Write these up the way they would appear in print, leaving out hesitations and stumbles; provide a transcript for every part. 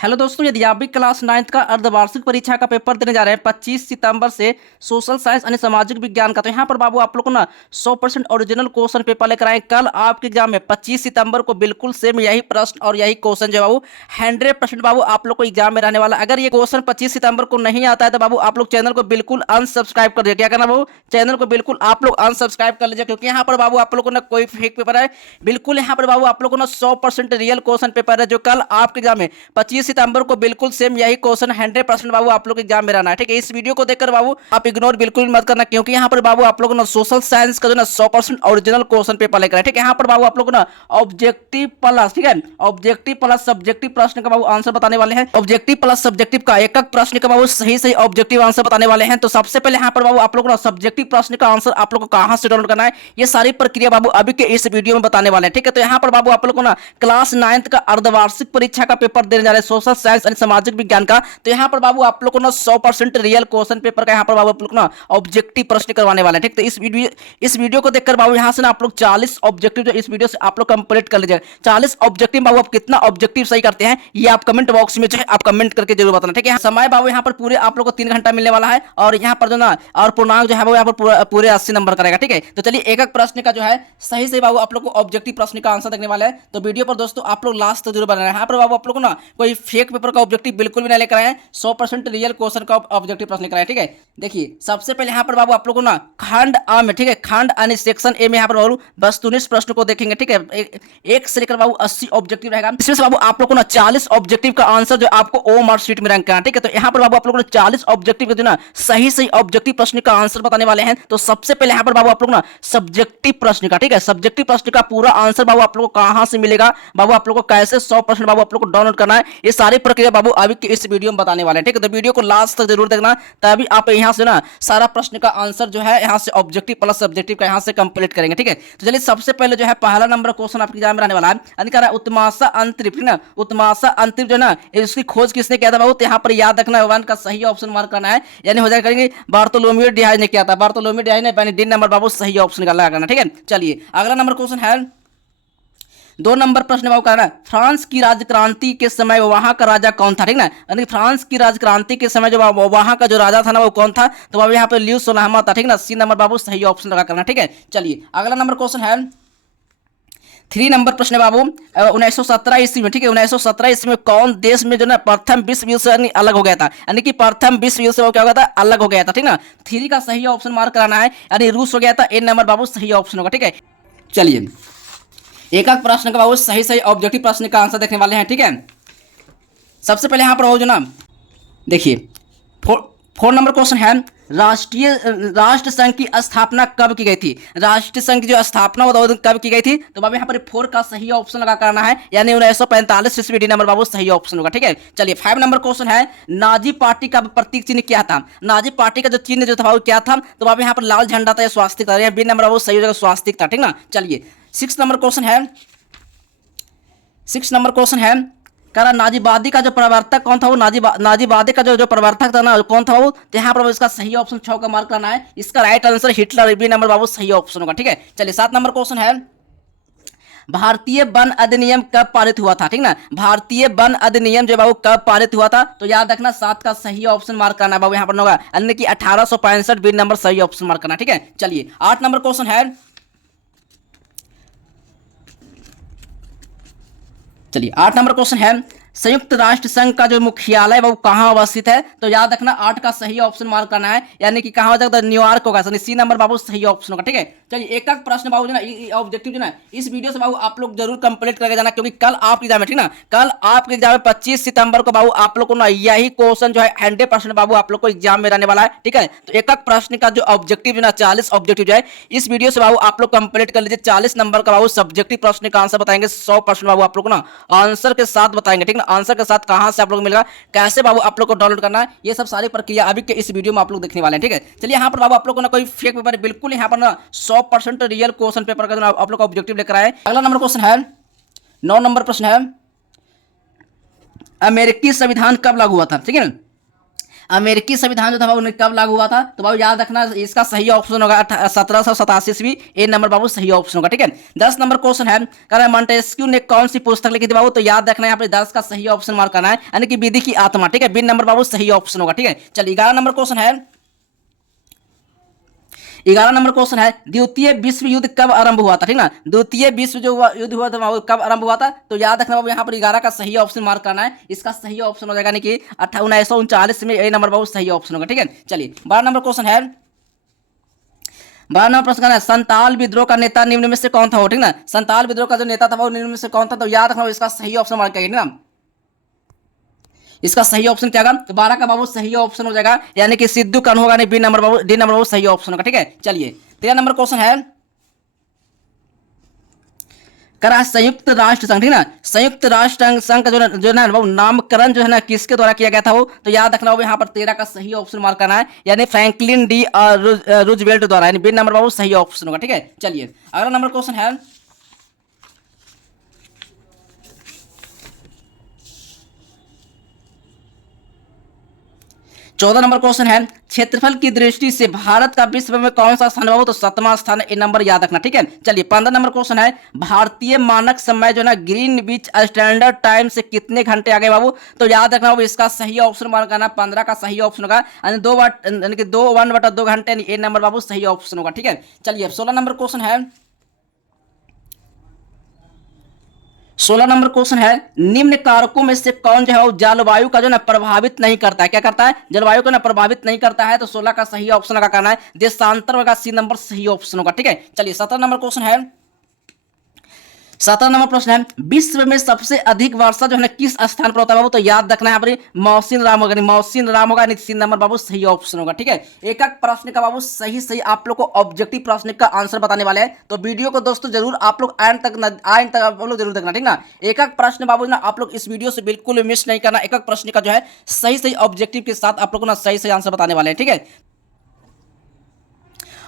Hello दोस्तों, यदि आप भी क्लास 9th का अर्धवार्षिक परीक्षा का पेपर देने जा रहे हैं 25 सितंबर से सोशल साइंस यानी सामाजिक विज्ञान का, तो यहाँ पर बाबू आप लोग को ना 100% ओरिजिनल क्वेश्चन पेपर लेकर आए। कल आपके एग्जाम में 25 सितंबर को बिल्कुल सेम यही प्रश्न और यही क्वेश्चन जो है बाबू 100% बाबू आप लोग को एग्जाम में रहने वाला। अगर ये क्वेश्चन 25 सितंबर को नहीं आता है तो बाबू आप लोग चैनल को बिल्कुल अनसब्सक्राइब कर दीजिए। क्या करना बाबू, चैनल को बिल्कुल आप लोग अनसब्सक्राइब कर लीजिए, क्योंकि यहाँ पर बाबू आप लोग को ना कोई फेक पेपर है, बिल्कुल यहाँ पर बाबू आप लोग को ना 100% रियल क्वेश्चन पेपर है जो कल आपके एग्जाम में 25 सितंबर को बिल्कुल सेम यही क्वेश्चन 100% बाबू आप लोग एग्जाम में रहना है। ठीक है, इस वीडियो को देखकर बाबू आप इग्नोर बिल्कुल मत करना, क्योंकि यहाँ पर बाबू आप लोग ना सोशल साइंस का जो ना 100% ओरिजिनल क्वेश्चन पेपर लेकर है। ठीक है, यहाँ पर बाबू आप लोग ना ऑब्जेक्टिव प्लस, ठीक है, ऑब्जेक्टिव प्लस सब्जेक्टिव प्रश्न का बाबू आंसर बताने वाले हैं। ऑब्जेक्टिव प्लस सब्जेक्टिव का एक एक प्रश्न का बाबू सही सही ऑब्जेक्टिव आंसर बताने वाले हैं। तो सबसे पहले यहाँ पर बाबू आप लोग ना सब्जेक्टिव प्रश्न का आंसर आप लोग को कहां से डाउनलोड करना है, ये सारी प्रक्रिया बाबू अभी के इस वीडियो में बताने वाले हैं। ठीक है, तो यहाँ पर बाबू आप लोग को ना क्लास 9th का अर्धवार्षिक परीक्षा का पेपर देने जा रहे हैं सोशल साइंस और सामाजिक विज्ञान का। तो यहाँ पर बाबू आप लोग को ना 100% रियल क्वेश्चन पेपर का यहाँ पर बाबू आप लोग ना ऑब्जेक्टिव प्रश्न करवाने वाले हैं। ठीक है, तो इस वीडियो को देखकर बाबू यहाँ से ना आप लोग 40 ऑब्जेक्टिव जो इस वीडियो से आप लोग कंप्लीट कर लीजिए। 40 ऑब्जेक्टिव बाबू आप कितना ऑब्जेक्टिव सही करते हैं ये आप कमेंट बॉक्स में जो है आप कमेंट करके जरूर बताना। ठीक है, समय बाबू यहाँ पर पूरे आप लोग को 3 घंटा मिलने वाला है, और यहाँ पर जो ना और पूर्णांक जो है वो यहाँ पर पूरे 80 नंबर करेगा। ठीक है, तो चलिए एक एक प्रश्न का जो है सही से बाबू आप लोग को ऑब्जेक्टिव प्रश्न का आंसर देखने वाले हैं। तो वीडियो पर दोस्तों आप लोग लास्ट तक जरूर बना रहे हैं। यहाँ पर बाबू आप लोग को ना कोई फेक पेपर का ऑब्जेक्टिव बिल्कुल भी नहीं लेकर आए हैं, 100% रियल क्वेश्चन का ऑब्जेक्टिव प्रश्न लेकर आए। ठीक है, देखिए सबसे पहले यहाँ पर बाबू आप लोग को ना खंड आ में, ठीक है, खंड यानी सेक्शन ए में यहाँ पर बाबू वस्तुनिष्ठ प्रश्न को देखेंगे। ठीक है, एक से लेकर बाबू 80 ऑब्जेक्टिव रहेगा। इसमें से बाबू आप लोग को ना 40 ऑब्जेक्टिव का आंसर जो आपको ओ मार्क शीट में रैंक करना है। ठीक है, तो यहाँ पर बाबू आप लोग को 40 ऑब्जेक्टिव का जो ना सही सही ऑब्जेक्टिव प्रश्न का आंसर बताने वाले हैं। तो सबसे पहले यहाँ पर बाबू आप लोग ना सब्जेक्टिव प्रश्न का, ठीक है, सब्जेक्टिव प्रश्न का पूरा आंसर बाबू आप लोग को कहां से मिलेगा, बाबू आप लोग को कैसे 100% बाबू आप लोग को डाउनलोड करना है, ये सारी प्रक्रिया बाबू अभी के इस वीडियो में बताने वाले हैं। ठीक है, तो वीडियो को लास्ट तक जरूर देखना, तभी आप यहां से ना सारा प्रश्न का आंसर जो है यहां से ऑब्जेक्टिव प्लस सब्जेक्टिव का यहां से कंप्लीट करेंगे। ठीक है, तो चलिए सबसे पहले जो है पहला नंबर क्वेश्चन आपके एग्जाम में रहने वाला है, यानी कह रहा है उत्तमाशा अंतरिप, ना उत्तमाशा अंतरिप जो ना इसकी खोज किसने किया था बाबू, तो यहाँ पर याद रखना वन का सही ऑप्शन मार्क करना है, यानी हो जाएगा करेंगे बार्तोलोमियो डिहाज ने किया था, बार्तोलोमियो डिहाज ने, यानी डी नंबर बाबू सही ऑप्शन का लगा करना। ठीक है, चलिए अगला नंबर क्वेश्चन है 2 नंबर प्रश्न बाबू करना, फ्रांस की राजक्रांति के समय वहां का राजा कौन था। ठीक ना, यानी फ्रांस की राजक्रांति के समय जो वहां का जो राजा था ना वो कौन था, तो बाबू यहाँ पे ल्यू सोनामा था। ठीक ना, सी नंबर बाबू सही ऑप्शन लगा करना। ठीक है, चलिए अगला नंबर क्वेश्चन है 3 नंबर प्रश्न बाबू 1917 ईस्वी में, ठीक है, 1917 ईस्वी में कौन देश में जो ना प्रथम विश्व युद्ध से अलग हो गया था, यानी कि प्रथम विश्व युद्ध से वो क्या हो गया था, अलग हो गया था। ठीक ना, 3 का सही ऑप्शन मार्क कराना है, यानी रूस हो गया था, ए नंबर बाबू सही ऑप्शन होगा। ठीक है, चलिए एक एक प्रश्न का बाबू सही सही ऑब्जेक्टिव प्रश्न का आंसर देखने वाले हैं। ठीक है, सबसे पहले यहाँ पर हो जो ना देखिए 4 नंबर क्वेश्चन है राष्ट्र संघ की स्थापना कब की गई थी, राष्ट्र संघ की जो स्थापना कब की गई थी, तो बाबू यहाँ पर 4 का सही ऑप्शन लगा करना है, यानी 1945 ईस्वी, डी नंबर बाबू सही ऑप्शन होगा। ठीक है, चलिए 5 नंबर क्वेश्चन है नाजी पार्टी का प्रतीक चिन्ह क्या था, नाजी पार्टी का जो चिन्ह जो था बाबू क्या था, तो बाबू यहाँ पर लाल झंडा था या स्वास्तिक था, बी नंबर बाबू सही होगा स्वास्तिक था। ठीक ना, चलिए 6 नंबर क्वेश्चन है 6 नंबर क्वेश्चन है कह रहा नाजीवादी का जो प्रवर्तक कौन था, वो नाजीवादी का जो प्रवर्तक था ना कौन था वो, तो यहाँ पर इसका सही ऑप्शन 6 का मार्क करना है, इसका right answer Hitler, B number बाबू सही ऑप्शन होगा। ठीक है, चलिए 7 नंबर क्वेश्चन है भारतीय वन अधिनियम कब पारित हुआ था। ठीक ना, भारतीय वन अधिनियम जो बाबू कब पारित हुआ था, तो याद रखना 7 का सही ऑप्शन मार्क करना है बाबू, यहाँ पर होगा यानी कि 1865, बी नंबर सही ऑप्शन मार्क करना। ठीक है, चलिए 8 नंबर क्वेश्चन है, चलिए 8 नंबर क्वेश्चन है संयुक्त राष्ट्र संघ का जो मुख्यालय वो कहां अवस्थित है, तो याद रखना 8 का सही ऑप्शन मार्क करना है, यानी कि कहां हो जाएगा, न्यूयॉर्क होगा, सी नंबर बाबू सही ऑप्शन होगा। ठीक है, चलिए एक एक प्रश्न बाबू जो ना ऑब्जेक्टिव जो ना इस वीडियो से बाबू आप लोग जरूर कंप्लीट करके जाना, क्योंकि कल आपके एग्जाम है, ठीक ना, कल आपके एग्जाम में 25 सितंबर को बाबू आप लोग को ना यही क्वेश्चन जो है 100% बाबू आप लोग को एग्जाम में रहने वाला है। ठीक है, तो एक एक प्रश्न का जो ऑब्जेक्टिव जो ना 40 ऑब्जेक्टिव जो है इस वीडियो से बाबू आप लोग कंप्लीट कर लीजिए। 40 नंबर का बाबू सब्जेक्टिव प्रश्न का आंसर बताएंगे, 100% बाबू आप लोग को ना आंसर के साथ बताएंगे। ठीक ना, आंसर के साथ कहां से आप लोग मिलेगा, कैसे बाबू आप लोग को डाउनलोड करना है, ये सब सारी प्रक्रिया अभी के इस वीडियो में आप लोग देखने वाले हैं। ठीक है, चलिए यहाँ पर बाबू आप लोग को ना कोई फेक पेपर, बिल्कुल यहाँ पर ना 100% रियल क्वेश्चन पेपर का जो आप लोग ऑब्जेक्टिव लेकर आए। अगला नंबर क्वेश्चन है 9 नंबर प्रश्न है अमेरिकी संविधान कब लागू हुआ था। ठीक है ना, अमेरिकी संविधान जो था बाबू कब लागू हुआ था? तो बाबू याद रखना इसका सही ऑप्शन होगा 1787 ईस्वी। ए नंबर बाबू सही ऑप्शन होगा। ठीक है, 10 नंबर क्वेश्चन है, कह रहा है मॉन्टेस्क्यू ने कौन सी पुस्तक लिखी थी बाबू? तो याद रखना यहाँ पर 10 का सही ऑप्शन मार्क करना है, यानी कि विधि की आत्मा। ठीक है, बी नंबर बाबू सही ऑप्शन होगा। ठीक है, चलिए 11 नंबर क्वेश्चन है, 11 नंबर क्वेश्चन है, द्वितीय विश्व युद्ध कब आरंभ हुआ था? ठीक ना, द्वितीय विश्व जो युद्ध हुआ था वो कब आरंभ हुआ था? तो याद रखना बाबू यहाँ पर 11 का सही ऑप्शन मार्क करना है, इसका सही ऑप्शन हो जाएगा यानी कि 1939 में। ए नंबर बाबू सही ऑप्शन होगा। ठीक है, चलिए 12 नंबर क्वेश्चन है, 12 नंबर प्रश्न है, संताल विद्रोह का नेता निम्न में से कौन था? ठीक ना, संताल विद्रोह का जो नेता था वो निम्न में से कौन था? तो याद रखना इसका सही ऑप्शन मार्क करेंगे ना, इसका सही ऑप्शन क्या होगा? तो 12 का बाबू सही ऑप्शन हो जाएगा, यानी कि सिद्धू कान्हू होगा, नहीं बी नंबर बाबू, डी नंबर बाबू सही ऑप्शन होगा। ठीक है, चलिए 13 नंबर क्वेश्चन है, करा संयुक्त राष्ट्र संघ। ठीक ना, संयुक्त राष्ट्र संघ का जो है वो नामकरण जो है ना किसके द्वारा किया गया था वो? तो याद रखना वो यहाँ पर 13 का सही ऑप्शन मार्क करना है, यानी फ्रैंकलिन डी रूजवेल्ट द्वारा, यानी बी नंबर बाबू सही ऑप्शन होगा। ठीक है, चलिए अगला नंबर क्वेश्चन है, चौदह नंबर क्वेश्चन है, क्षेत्रफल की दृष्टि से भारत का विश्व में कौन सा स्थान है बाबू? तो 7वां स्थान है। ए नंबर याद रखना। ठीक है, चलिए 15 नंबर क्वेश्चन है, भारतीय मानक समय जो है ना ग्रीनविच स्टैंडर्ड टाइम से कितने घंटे आगे बाबू? तो याद रखना बाबू इसका सही ऑप्शन मार्क करना, 15 का सही ऑप्शन होगा, यानी 1/2 घंटे। ए नंबर बाबू सही ऑप्शन होगा। ठीक है, चलिए 16 नंबर क्वेश्चन है, 16 नंबर क्वेश्चन है, निम्न कारकों में से कौन जो है वो जलवायु का जो ना प्रभावित नहीं करता है? क्या करता है? जलवायु को ना प्रभावित नहीं करता है। तो 16 का सही ऑप्शन लगा करना है, देशांतर होगा, सी नंबर सही ऑप्शन होगा। ठीक है, चलिए 17 नंबर क्वेश्चन है, 17 नंबर प्रश्न है, विश्व में सबसे अधिक वर्षा जो है ना किस स्थान पर होता है बाबू? तो याद रखना है यहाँ पर मौसिन राम होगा, मौसिन राम होगा, सी नंबर बाबू सही ऑप्शन होगा। ठीक है, एक एक प्रश्न का बाबू सही सही आप लोग को ऑब्जेक्टिव प्रश्न का आंसर बताने वाले हैं, तो वीडियो को दोस्तों जरूर आप लोग एंड तक आप लोग जरूर देखना। ठीक ना, एक एक प्रश्न बाबू ना आप लोग इस वीडियो से बिल्कुल मिस नहीं करना, एक एक प्रश्न का जो है सही सही ऑब्जेक्टिव के साथ आप लोग को ना सही सही आंसर बताने वाले हैं। ठीक है,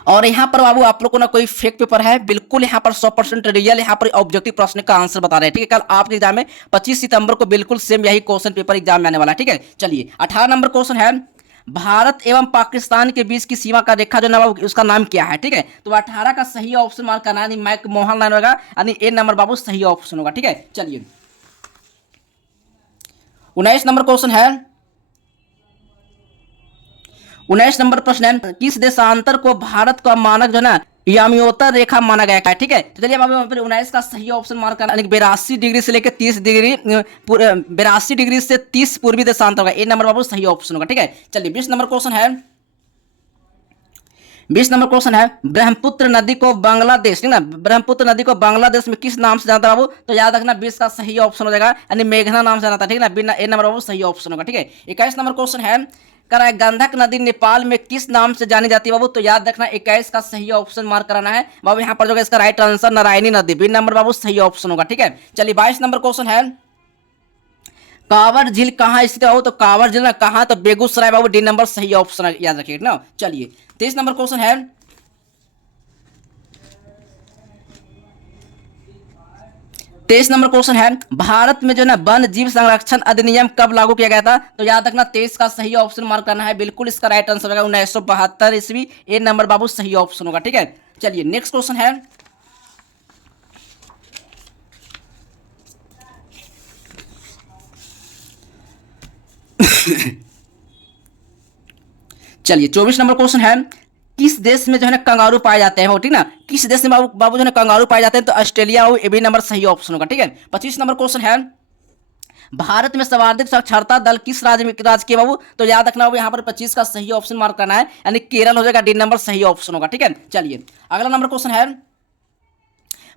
और यहाँ पर बाबू आप लोग को ना कोई फेक पेपर है, बिल्कुल यहाँ पर 100% रियल यहाँ पर ऑब्जेक्टिव प्रश्न का आंसर बता रहे हैं। ठीक है, कल आपके एग्जाम में 25 सितंबर को बिल्कुल सेम यही क्वेश्चन पेपर एग्जाम में आने वाला है। ठीक है, चलिए 18 नंबर क्वेश्चन है, भारत एवं पाकिस्तान के बीच की सीमा का रेखा जो ना उसका नाम क्या है? ठीक है, तो 18 का सही ऑप्शन मार्क करना है, मैक मोहन लाइन होगा, यानी ए नंबर बाबू सही ऑप्शन होगा। ठीक है, चलिए 19 नंबर क्वेश्चन है, 19 नंबर प्रश्न है, किस देशांतर को भारत का मानक जो है ना यामियोत्तर रेखा माना गया है? ठीक है, तो चलिए अब 19 का सही ऑप्शन मार्क करना, 82 डिग्री से लेकर 30 डिग्री, 82 डिग्री से 30 पूर्वी देशांतर होगा। ए नंबर बाबू सही ऑप्शन होगा। ठीक है, चलिए 20 नंबर क्वेश्चन है, 20 नंबर क्वेश्चन है, ब्रह्मपुत्र नदी को बांग्लादेश, ठीक ना, ब्रह्मपुत्र नदी को बांग्लादेश में किस नाम से जानता है बाबू? तो याद रखना 20 का सही ऑप्शन हो जाएगा, यानी मेघना नाम से जाना था। ठीक ना, बिना ए नंबर बाबू सही ऑप्शन होगा। ठीक है, 21 नंबर क्वेश्चन है, करा है गंधक नदी नेपाल में किस नाम से जानी जाती है बाबू? तो याद रखना 21 का सही ऑप्शन मार्क कराना है बाबू, यहाँ पर जो इसका राइट आंसर नारायणी नदी, बी नंबर बाबू सही ऑप्शन होगा। ठीक है, चलिए 22 नंबर क्वेश्चन है, कांवर झील कहाँ स्थित है? तो कांवर झील ना कहाँ? तो बेगूसराय बाबू, डी नंबर सही ऑप्शन याद रखिए ना। चलिए 23 नंबर क्वेश्चन है, 23 नंबर क्वेश्चन है, भारत में जो ना वन जीव संरक्षण अधिनियम कब लागू किया गया था? तो याद रखना 23 का सही ऑप्शन मार्क करना है, बिल्कुल इसका राइट आंसर होगा 1972 ईस्वी। ए नंबर बाबू सही ऑप्शन होगा। ठीक है, चलिए नेक्स्ट क्वेश्चन है, चलिए 24 नंबर क्वेश्चन है, किस देश में जो है ना कंगारू पाए जाते हैं? ठीक ना, किस देश में बाबू बाबू जो है कंगारू पाए जाते हैं? तो ऑस्ट्रेलिया हो, ए बी नंबर सही ऑप्शन होगा। ठीक है, 25 नंबर क्वेश्चन है, भारत में सर्वाधिक साक्षरता दल किस राज्य में राज्य के बाबू? तो याद रखना बाबू यहाँ पर 25 का सही ऑप्शन मार्क करना है, यानी केरल हो जाएगा, डी नंबर सही ऑप्शन होगा। ठीक है, चलिए अगला नंबर क्वेश्चन है,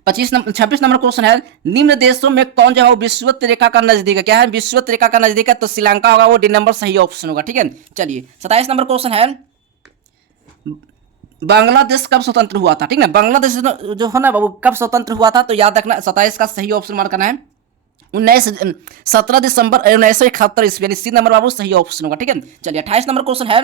26 नंबर क्वेश्चन है, निम्न देशों में कौन जो है वो विषुवत रेखा का नजदीक है? क्या है? विषुवत रेखा का नजदीक है, तो श्रीलंका होगा, वो डी नंबर सही ऑप्शन होगा। ठीक है, चलिए 27 नंबर क्वेश्चन है, बांग्लादेश कब स्वतंत्र हुआ था? ठीक है, बांग्लादेश जो है ना बाबू कब स्वतंत्र हुआ था? तो याद रखना 27 का सही ऑप्शन मार्क करना है, 17 दिसंबर 1971 ईस्वी, सी नंबर बाबू सही ऑप्शन होगा। ठीक है, चलिए 28 नंबर क्वेश्चन है,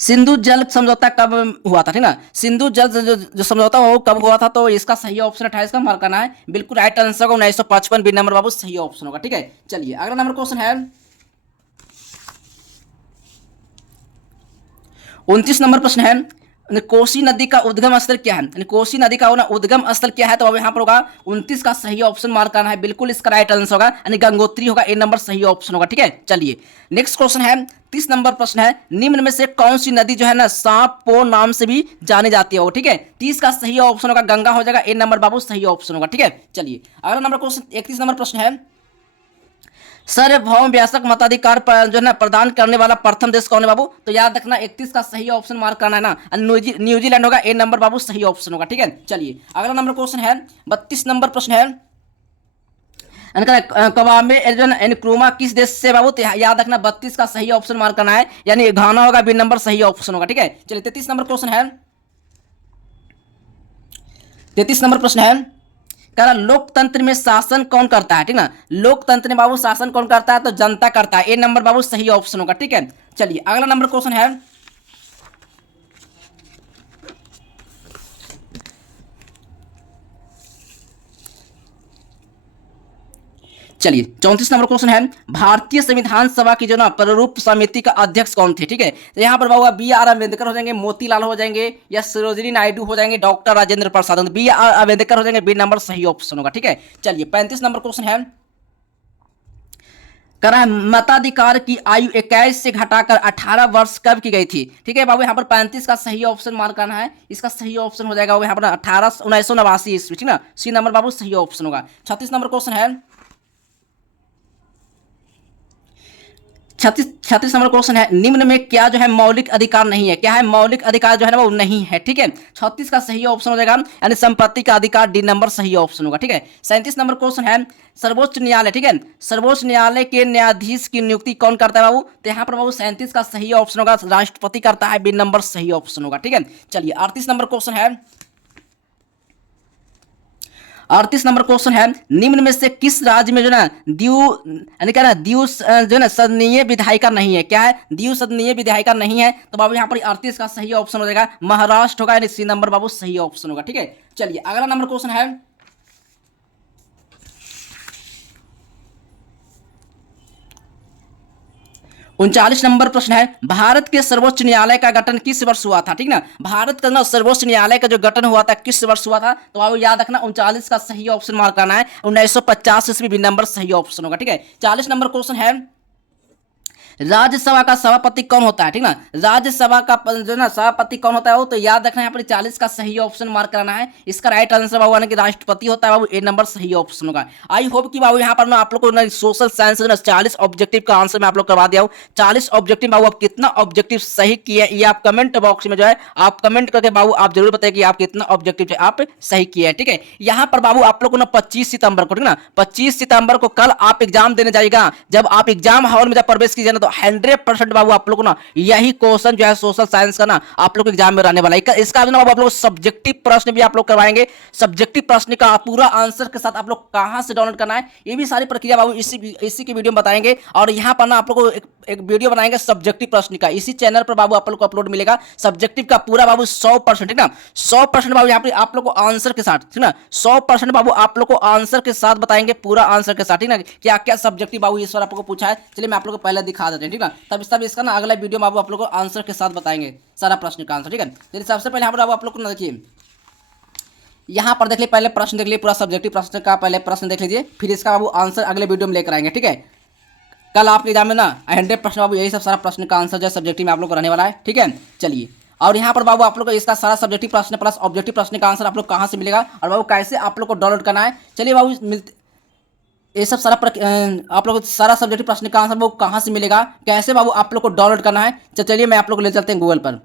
सिंधु जल समझौता कब हुआ था? ठीक ना, सिंधु जल जो समझौता वो कब हुआ था? तो इसका सही ऑप्शन 28 का मार्क करना है, बिल्कुल राइट आंसर होगा 1955, बी नंबर बाबू सही ऑप्शन होगा। ठीक है, चलिए अगला नंबर क्वेश्चन है, 29 नंबर प्रश्न है, कोसी नदी का उद्गम स्थल क्या है? कोसी नदी का उद्गम स्थल क्या है? तो अब यहाँ पर होगा 29 का सही ऑप्शन मार्क करना है, बिल्कुल इसका राइट आंसर होगा यानी गंगोत्री होगा, ए नंबर सही ऑप्शन होगा। ठीक है, चलिए नेक्स्ट क्वेश्चन है, 30 नंबर प्रश्न है, निम्न में से कौन सी नदी जो है ना सांप पो नाम से भी जानी जाती है? ठीक है, 30 का सही ऑप्शन होगा गंगा हो जाएगा, ए नंबर बाबू सही ऑप्शन होगा। ठीक है, चलिए अगला नंबर क्वेश्चन 31 नंबर प्रश्न है, सार्वभौम वयस्क मताधिकार जो है ना प्रदान करने वाला प्रथम देश कौन है बाबू? तो याद रखना 31 का सही ऑप्शन मार्क करना है ना, न्यूजीलैंड होगा, ए नंबर बाबू सही ऑप्शन होगा। ठीक है, चलिए अगला नंबर क्वेश्चन है, 32 नंबर प्रश्न है, कवामे एनक्रोमा किस देश से बाबू? तो याद रखना 32 का सही ऑप्शन मार्क करना है, यानी घाना होगा, बी नंबर सही ऑप्शन होगा। ठीक है, चलिए 33 नंबर क्वेश्चन है, 33 नंबर प्रश्न है, कह रहा लोकतंत्र में शासन कौन करता है? ठीक ना, लोकतंत्र में बाबू शासन कौन करता है? तो जनता करता है, ए नंबर बाबू सही ऑप्शन होगा। ठीक है, चलिए अगला नंबर क्वेश्चन है, चलिए 34 नंबर क्वेश्चन है, भारतीय संविधान सभा की जो ना प्रारूप समिति का अध्यक्ष कौन थे? ठीक है, तो यहाँ पर बाबू बी आर अम्बेडकर हो जाएंगे, मोतीलाल हो जाएंगे, या सरोजिनी नायडू हो जाएंगे, doctor Rajendra Prasad, B R Ambedkar हो जाएंगे, बी नंबर सही ऑप्शन होगा। ठीक है, चलिए 35 नंबर क्वेश्चन है, कह रहा है मताधिकार की आयु 21 से घटाकर 18 वर्ष कब की गई थी? ठीक है बाबू, यहाँ पर 35 का सही ऑप्शन मार्क करना है, इसका सही ऑप्शन हो जाएगा यहाँ पर 1989 ईस्वी। ठीक ना, सी नंबर बाबू सही ऑप्शन होगा। 36 नंबर क्वेश्चन है, 36 नंबर क्वेश्चन है, निम्न में क्या जो है मौलिक अधिकार नहीं है? क्या है? मौलिक अधिकार जो है ना वो नहीं है। ठीक है, 36 का सही ऑप्शन हो जाएगा यानी संपत्ति का अधिकार, डी नंबर सही ऑप्शन होगा। ठीक है, 37 नंबर क्वेश्चन है, सर्वोच्च न्यायालय, ठीक है, सर्वोच्च न्यायालय के न्यायाधीश की नियुक्ति कौन करता है बाबू? तो यहाँ पर बाबू 37 का सही ऑप्शन होगा, राष्ट्रपति करता है, बी नंबर सही ऑप्शन होगा। ठीक है, चलिए 38 नंबर क्वेश्चन है, 38 नंबर क्वेश्चन है, निम्न में से किस राज्य में जो ना द्यू यानी क्या ना द्यू जो ना सदनीय विधायिका नहीं है? क्या है? द्यू सदनीय विधायिका नहीं है, तो बाबू यहाँ पर 38 का सही ऑप्शन हो जाएगा महाराष्ट्र होगा, यानी सी नंबर बाबू सही ऑप्शन होगा। ठीक है, चलिए अगला नंबर क्वेश्चन है, उनचालीस नंबर प्रश्न है, भारत के सर्वोच्च न्यायालय का गठन किस वर्ष हुआ था? ठीक ना, भारत का ना सर्वोच्च न्यायालय का जो गठन हुआ था किस वर्ष हुआ था? तो आपको याद रखना 39 का सही ऑप्शन मार्क करना है, 1950 ईस्वी, बी नंबर सही ऑप्शन होगा। ठीक है, 40 नंबर क्वेश्चन है, राज्यसभा का सभापति कौन होता है? ठीक ना, राज्यसभा का जो ना सभापति कौन होता है वो? तो याद रखना है यहाँ पर 40 का सही ऑप्शन मार्क कराना है, इसका राइट आंसर बाबू यानी कि राष्ट्रपति होता है बाबू, ए नंबर सही ऑप्शन होगा। आई होप कि बाबू यहाँ पर ना आप लोग को ना सोशल साइंस ना 40 ऑब्जेक्टिव का आंसर मैं आप लोग करवा दिया हूँ। 40 ऑब्जेक्टिव बाबू आप कितना ऑब्जेक्टिव सही किया ये आप कमेंट बॉक्स में जो है आप कमेंट करके बाबू आप जरूर बताइए कि आप कितना ऑब्जेक्टिव आप सही किया है। ठीक है, यहाँ पर बाबू आप लोग को ना 25 सितंबर को, ठीक ना, 25 सितंबर को कल आप एग्जाम देने जाएगा, जब आप एग्जाम हॉल में जब प्रवेश कीजिए ना तो 100% बाबू आप लोग को ना यही क्वेश्चन जो है सोशल साइंस का ना आप लोग एग्जाम में रहने वाला है। इसका ना आप लोग सब्जेक्टिव प्रश्न भी आप लोग करवाएंगे, सब्जेक्टिव प्रश्न का पूरा आंसर के साथ आप लोग कहां से डाउनलोड करना है ये भी सारी प्रक्रिया बाबू इसी की वीडियो में बताएंगे। और यहां पर ना आप लोग को एक वीडियो बनाएंगे सब्जेक्टिव प्रश्न का, इसी चैनल पर बाबू आप लोग को अपलोड मिलेगा सब्जेक्टिव का पूरा बाबू 100%। ठीक ना, 100% बाबू यहाँ पे आप लोग को आंसर के साथ, ठीक ना, 100% बाबू आप लोग को आंसर के साथ बताएंगे, पूरा आंसर के साथ। ठीक ना, क्या क्या सब्जेक्टिव बाबू इस बार आप लोग को पूछा है, चलिए मैं आप लोग को पहले दिखा देते हैं। ठीक ना, तब इसका ना अगला वीडियो में आप लोग को आंसर के साथ बताएंगे सारा प्रश्न का आंसर। ठीक है, चलिए सबसे पहले यहाँ पर आप लोग को ना देखिए, यहाँ पर देख लीजिए, पहले प्रश्न देख लीजिए, पूरा सब्जेक्टिव प्रश्न का पहले प्रश्न देख लीजिए, फिर इसका बाबू आंसर अगले वीडियो में लेकर आएंगे। ठीक है, कल आपके एग्जाम में ना 100% बाबू यही सब सारा प्रश्न का आंसर जो सब्जेक्टिव में आप लोग को रहने वाला है। ठीक है, चलिए और यहाँ पर बाबू आप लोग को इसका सारा सब्जेक्टिव प्रश्न प्लस ऑब्जेक्टिव प्रश्न का आंसर आप लोग कहाँ से मिलेगा और बाबू कैसे आप लोग को डाउनलोड करना है, चलिए बाबू ये सब सारा आप लोग को सारा सब्जेक्टिव प्रश्न का आंसर वो कहाँ से मिलेगा, कैसे बाबू आप लोग को डाउनलोड करना है, चलिए मैं आप लोग को ले चलते हैं गूगल पर।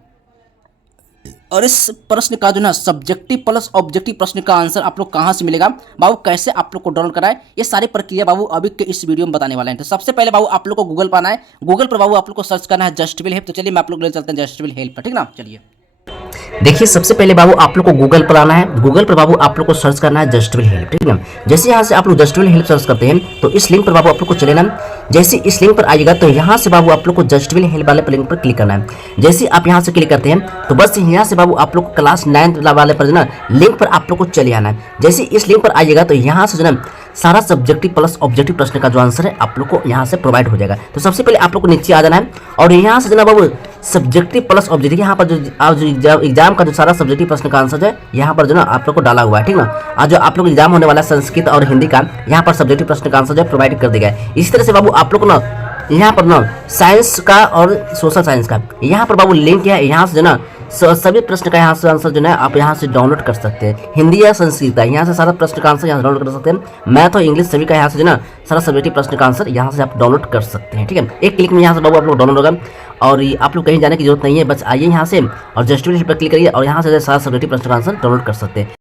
और इस प्रश्न का जो ना सब्जेक्टिव प्लस ऑब्जेक्टिव प्रश्न का आंसर आप लोग कहाँ से मिलेगा बाबू, कैसे आप लोग को डाउनलोड कराए, ये सारी प्रक्रिया बाबू अभी के इस वीडियो में बताने वाले हैं। तो सबसे पहले बाबू आप लोग को गूगल पर आना है, गूगल पर बाबू आप लोग को सर्च करना है जस्टविल हेल्प। तो चलिए मैं आप लोग ले चलते हैं जस्टविल हेल्प पर। ठीक ना, चलिए देखिए सबसे पहले बाबू आप लोग को गूगल पर आना है, गूगल पर बाबू आप लोग को सर्च करना है जस्टविल हेल्प। ठीक है, जैसे यहाँ से आप लोग जस्टविल हेल्प सर्च करते हैं तो इस लिंक पर बाबू आप लोग को चले ना, जैसे इस लिंक पर आइएगा तो यहाँ से बाबू आप लोग को जस्टविल हेल्प वाले लिंक पर क्लिक करना है। जैसे आप यहाँ से क्लिक करते हैं तो बस यहाँ से बाबू आप लोग को क्लास 9 वाले पर जो ना लिंक पर आप लोग को चले आना है। जैसे इस लिंक पर आइएगा तो यहाँ से जो ना सारा सब्जेक्टिव प्लस ऑब्जेक्टिव प्रश्न का जो आंसर है आप लोग को यहाँ से प्रोवाइड हो जाएगा। तो सबसे पहले आप लोग को नीचे आ जाना है और यहाँ से जो ना बाबू सब्जेक्टिव प्लस ऑब्जेक्टिव, यहाँ पर जो एग्जाम का जो सारा सब्जेक्टिव प्रश्न का आंसर है यहाँ पर जो ना आप लोग को डाला हुआ है, ठीक ना। आज जो आप लोग एग्जाम होने वाला है संस्कृत और हिंदी का, यहाँ पर सब्जेक्टिव प्रश्न का आंसर जो प्रोवाइड कर दिया है। इसी तरह से बाबू आप लोग को ना यहाँ पर ना साइंस का और सोशल साइंस का यहाँ पर बाबू लिंक है, यहाँ से जो ना सभी प्रश्न का यहाँ से आंसर जो है आप यहाँ से डाउनलोड कर सकते हैं। हिंदी या संस्कृत का यहाँ से सारा प्रश्न का आंसर यहाँ से डाउनलोड कर सकते हैं। मैथ और इंग्लिश सभी का यहाँ से जो ना सारा सब्जेक्टिव प्रश्न का आंसर यहाँ से आप डाउनलोड कर सकते हैं, ठीक है। एक क्लिक में यहाँ से बाबू आप लोग डाउनलोड होगा और आप लोग कहीं जाने की जरूरत नहीं है, बस आइए यहाँ से और जस्ट पर क्लिक करिए और यहाँ से सारा सब्जेक्टिव प्रश्न का आंसर डाउनलोड कर सकते हैं।